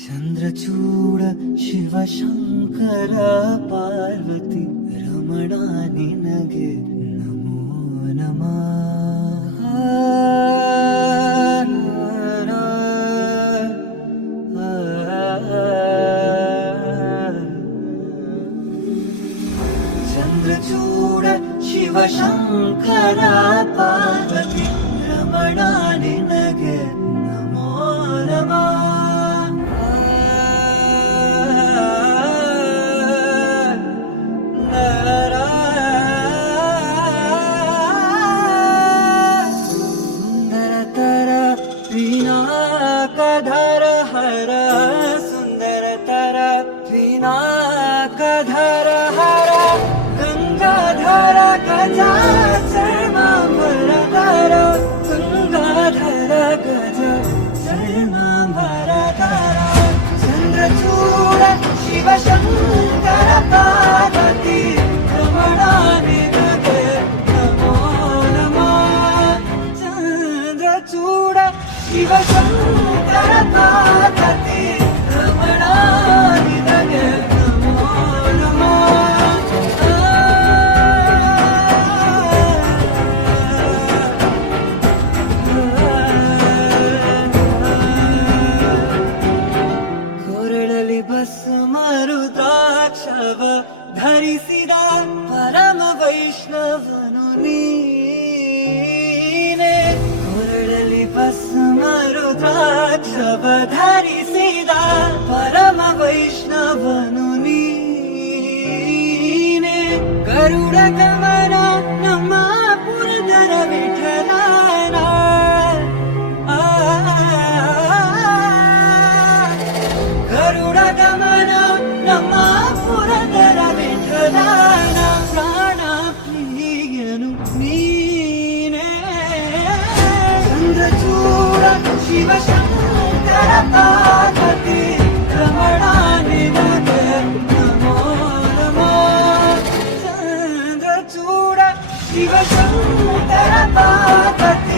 ಚಂದ್ರಚೂಡ ಶಿವಶಂಕರ ಪಾರ್ವತಿ ರಮಣ ನಿನಗೆ ನಮೋ ನಮಃ. ಚಂದ್ರಚೂಡ ಶಿವಶಂಕರ ಪಾರ್ವತಿ ರಮಣ ನಿನಗೆ ನಮೋ ನಮಃ. पिनाकधर हर सुंदरतर पिनाकधर हर गंगाधर गजा चर्मांबरधर गंगाधर गजा चर्मांबरधर चंद्रचूड शिवशंकर पार्वती रमण निनगे नमो नमः. चंद्रचूड ಶಿವಶಂಕರ ಪಾರ್ವತಿ ರಮಣ ನಿನಗೆ ನಮೋ ನಮಃ. ಕೊರಳಲಿ ಭಸ್ಮ ರುದ್ರಾಕ್ಷವ ಧರಿಸಿದ ಪರಮ ವೈಷ್ಣವನು ನೀನೆ. ಕೊರಳಲಿ ಭಸ್ಮ ರುದ್ರಾಕ್ಷವ ಧರಿಸಿದ ಪರಮ ವೈಷ್ಣವನು ನೀನೆ. ಗರುಡ ಗಮನ ನಮ್ಮ ಪುರದರ ವಿಠಲನ ಗರುಡ ಗಮನ ನಮ್ಮ ಪುರದರ ವಿಠಲನ ಪ್ರಾಣ ಪ್ರಿಯನು ನೀನೆ. ಚಂದ್ರಚೂಡ ಶಿವಶಂಕರ ಪಾರ್ವತಿ ರಮಣ ನಿನಗೆ ನಮೋ ನಮಃ. ಚಂದ್ರಚೂಡ ಶಿವಶಂಕರ ಪಾರ್ವತಿ